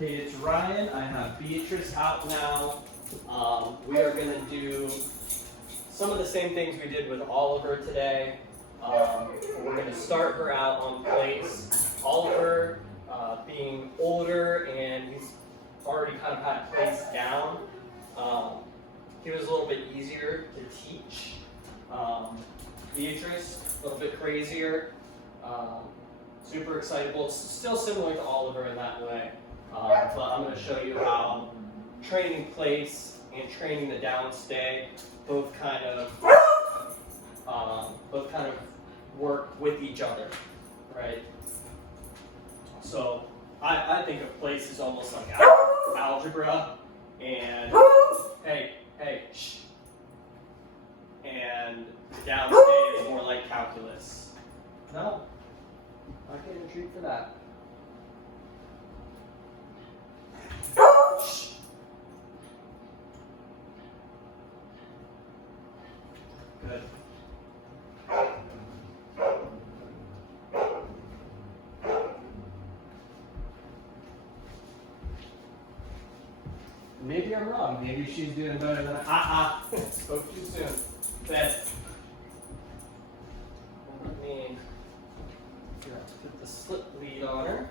Hey, it's Ryan. I have Beatrice out now. We are going to do some of the same things we did with Oliver today. We're going to start her out on place. Oliver, being older and he's already kind of had place down, he was a little bit easier to teach. Beatrice, a little bit crazier, super excitable. It's still similar to Oliver in that way. But I'm going to show you how training place and training the downstay both kind of work with each other, right? So I think of place is almost like algebra, and hey, shh. And downstay is more like calculus. No, not getting a treat for that. Good. Maybe I'm wrong. Maybe she's doing better than I. Spoke too soon. Bed. Let me put the slip lead on her.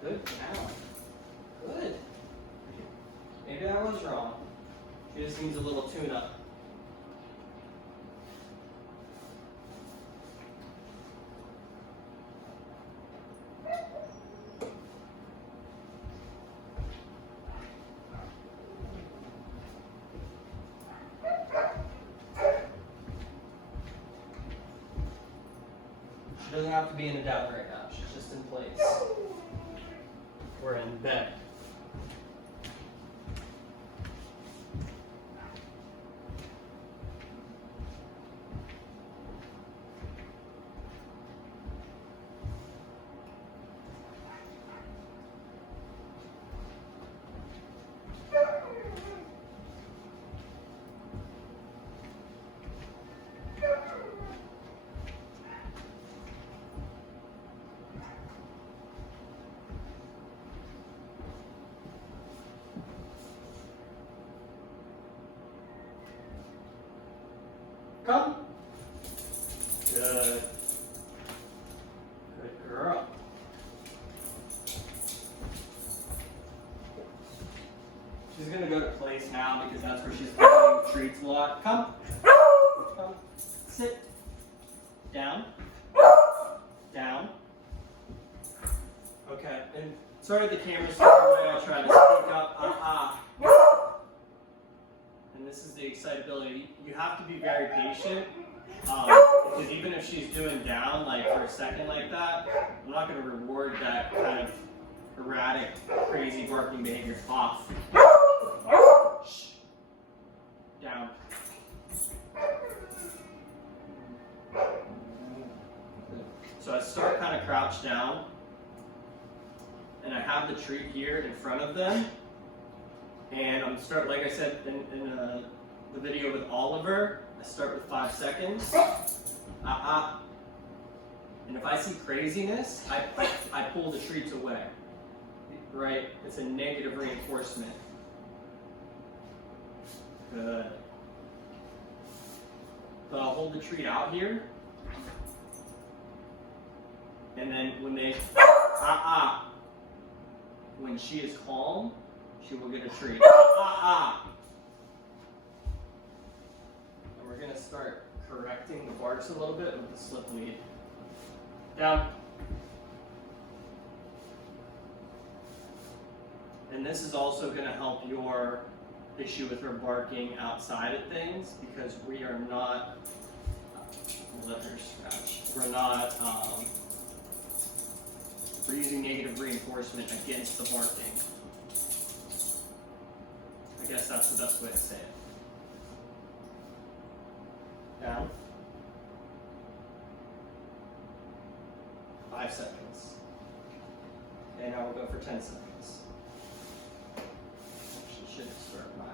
Good now. Good. Maybe I was wrong. She just needs a little tune-up. She doesn't have to be in a down right now. She's just in place. We're in bed. Come. Good. Good girl. She's going to go to place now because that's where she's getting treats a lot. Come. Come. Sit. Down. Down. Okay. And sorry the camera's far away. I'll try to speak up. And this is the excitability. You have to be very patient, because even if she's doing down like for a second like that, I'm not going to reward that kind of erratic, crazy barking behavior. Off. Shh. Down. So I start kind of crouched down, and I have the treat here in front of them. And I'm start, like I said in the video with Oliver, I start with 5 seconds. And if I see craziness, I pull the treats away. Right? It's a negative reinforcement. Good. So I'll hold the treat out here. And then when they, when she is calm, she will get a treat. And we're going to start correcting the barks a little bit with the slip lead. Down. And this is also going to help your issue with her barking outside of things, because we are not, let her scratch, we're using negative reinforcement against the barking. I guess that's the best way to say it. Down. 5 seconds. Okay, now we'll go for 10 seconds. should start my.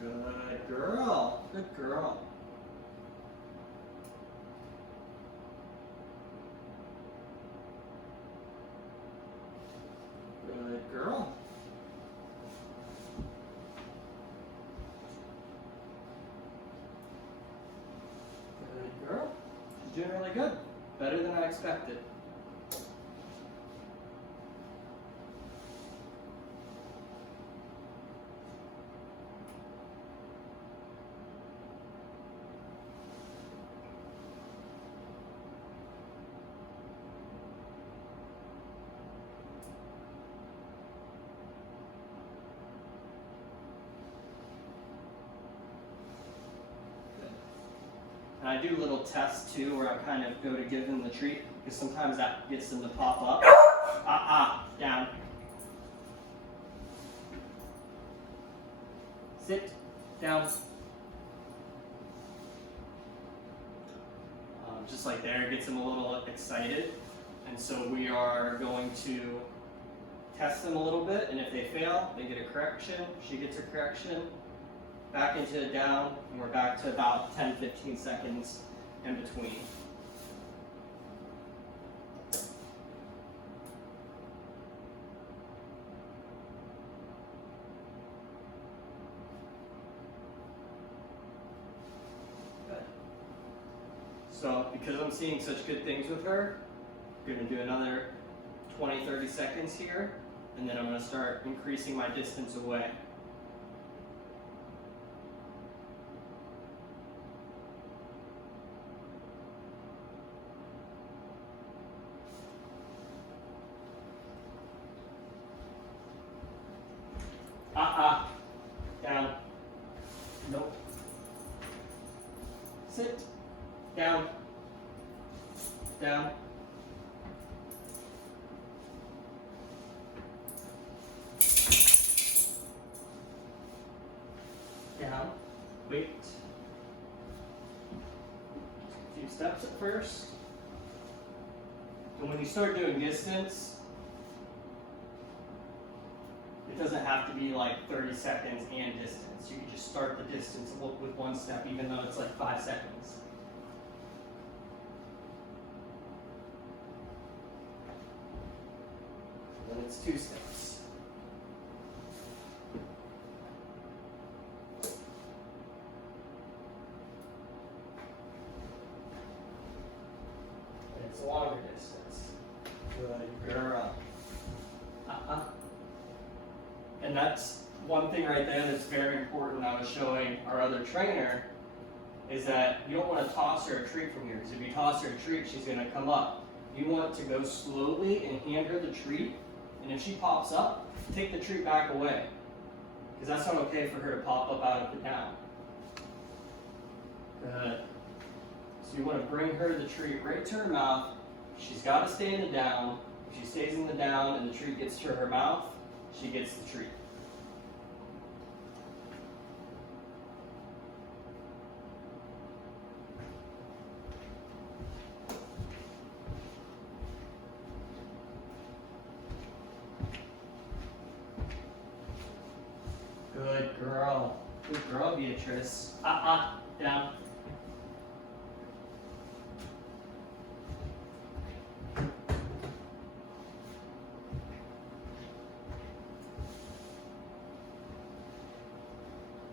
Good girl. Good girl. Good girl. Good girl. She's doing really good. Better than I expected. And I do little tests too where I kind of go to give them the treat because sometimes that gets them to pop up. Down. Sit, down. Just like there, it gets them a little excited. And so we are going to test them a little bit, and if they fail, they get a correction. She gets a correction. Back into the down, and we're back to about 10-15 seconds in between. Good. So, because I'm seeing such good things with her, we're going to do another 20-30 seconds here, and then I'm going to start increasing my distance away. Down. Nope. Sit. Down. Down. Down. Wait. A few steps at first. And when you start doing distance, it doesn't have to be like 30 seconds and distance. You can just start the distance with one step, even though it's like 5 seconds. Then it's 2 steps. And it's longer distance. Good girl. And that's one thing right there that's very important. I was showing our other trainer is that you don't want to toss her a treat from here, because if you toss her a treat, she's going to come up. You want to go slowly and hand her the treat, and if she pops up, take the treat back away, because that's not okay for her to pop up out of the down. Good. So you want to bring her the treat right to her mouth. She's got to stay in the down. If she stays in the down and the treat gets to her mouth, she gets the treat. Good girl. Good girl, Beatrice. Down.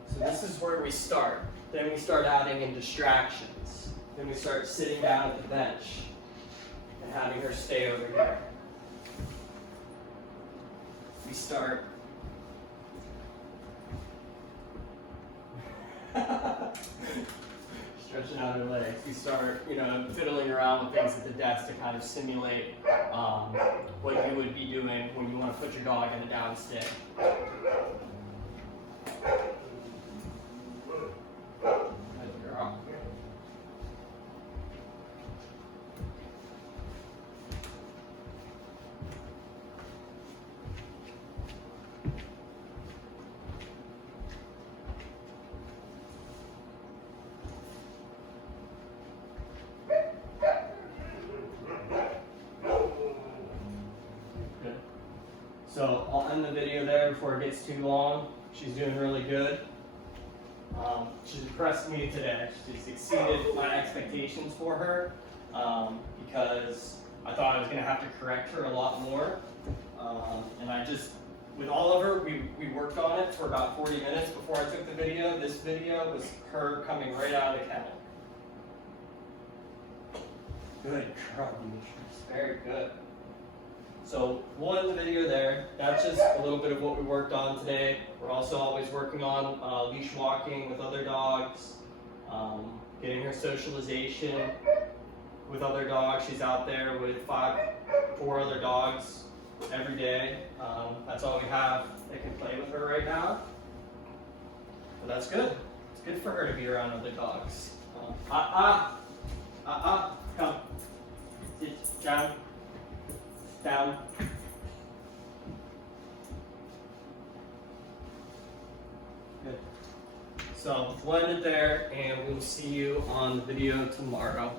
So this is where we start. Then we start adding in distractions. Then we start sitting down at the bench and having her stay over here. We start stretching out her legs. We start, fiddling around with things at the desk to kind of simulate what you would be doing when you want to put your dog in a down stay. Good girl. before it gets too long. She's doing really good. She's impressed me today. She's exceeded my expectations for her because I thought I was going to have to correct her a lot more. And I just, with Oliver, we worked on it for about 40 minutes before I took the video. This video was her coming right out of the kennel. Good girl, Beatrice. Very good. So we'll end the video there. That's just a little bit of what we worked on today. We're also always working on leash walking with other dogs, getting her socialization with other dogs. She's out there with 4 other dogs every day. That's all we have that can play with her right now. But that's good. It's good for her to be around other dogs. Come. Sit down. Down. Good. So we'll end it there, and we'll see you on the video tomorrow.